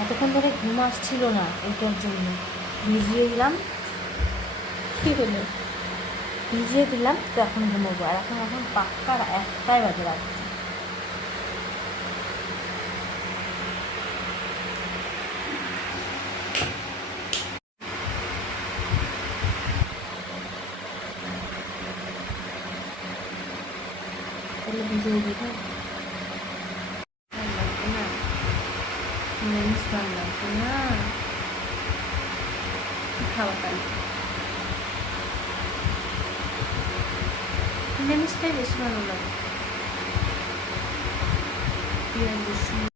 এতক্ষণ ধরে ঘুম আসছিল না এটার জন্য। ভিজিয়ে দিলাম। কি হলো? ভিজিয়ে দিলাম তো এখন ঘুমোবো। আর এখন এখন পাক্কা একটাই বাজে রাখছি ভিজিয়ে দিই 何したんだっけな。川かり何したいですなの。だいやですね。